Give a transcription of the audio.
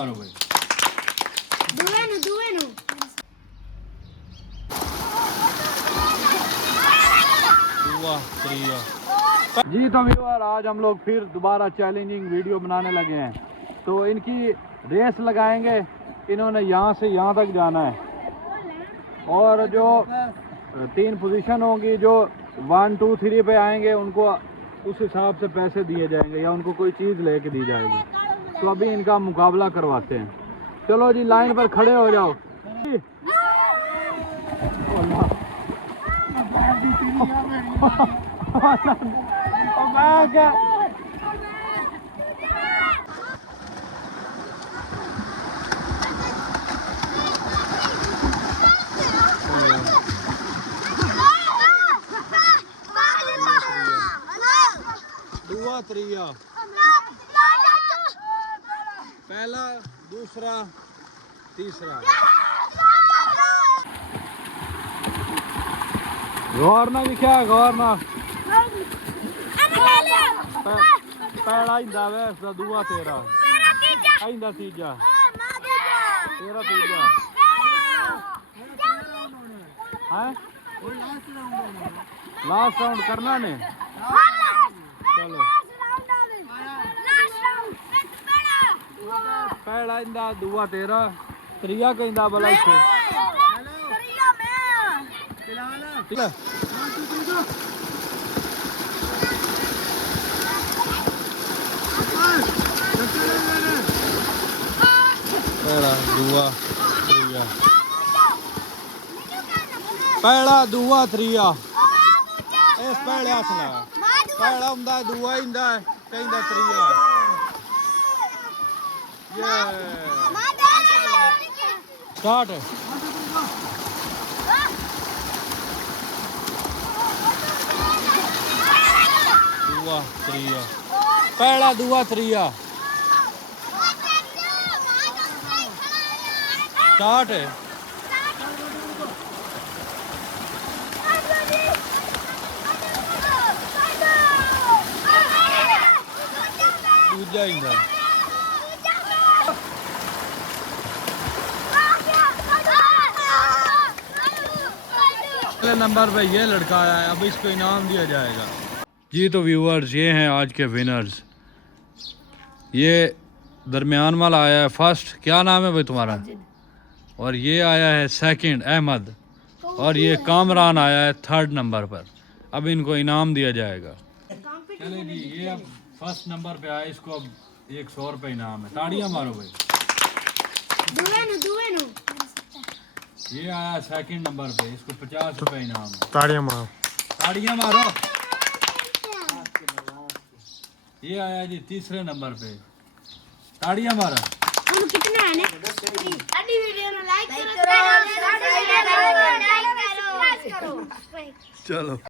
जी तो व्यूअर, आज हम लोग फिर दोबारा चैलेंजिंग वीडियो बनाने लगे हैं। तो इनकी रेस लगाएंगे। इन्होंने यहाँ से यहाँ तक जाना है और जो 3 पोजीशन होंगी, जो 1 2 3 पे आएंगे उनको उस हिसाब से पैसे दिए जाएंगे या उनको कोई चीज़ लेके दी जाएगी। तो अभी इनका मुकाबला करवाते हैं। चलो जी, लाइन पर खड़े हो जाओ। दुआ त्रिया, पहला, दूसरा, तीसरा। गौर ना लिखा, गौर ना पहला इंदा वैसा, दुआ तेरा इंदा, तीजा तेरा, तीजा है। लास्ट राउंड करना ने। चलो, पहला इंदा, दुआ तेरा, त्रिया कहंदा भला इसे। ठीक है, पहला, दुआ, त्रिया, पहला, दुआ, त्रिया। इस पहले असला पहला हुंदा, दुआ इंदा कहंदा, त्रिया। ये स्टार्ट। दुआ, त्रिया, पहला, दुआ, त्रिया, स्टार्ट है। दूजा इंदा, पहले नंबर पे ये लड़का आया है, अब इसको इनाम दिया जाएगा। जी तो व्यूअर्स, ये हैं आज के विनर्स। ये दरमियान वाला आया है फर्स्ट। क्या नाम है भाई तुम्हारा? और ये आया है सेकंड, अहमद। और ये कामरान आया है 3rd नंबर पर। अब इनको इनाम दिया जाएगा। चले जी, ये अब फर्स्ट नंबर पे आया, इसको अब 100 रुपये इनाम है। ताड़ियां मारो भाई। ये आया 2nd नंबर पे, इसको 50 रुपये इनाम है। ताड़ियां मारो, ताड़ियां मारो। ये आया जी 3रे नंबर पे, ताड़ियां मारो। हम कितना है ने? वीडियो को लाइक करो, चलो।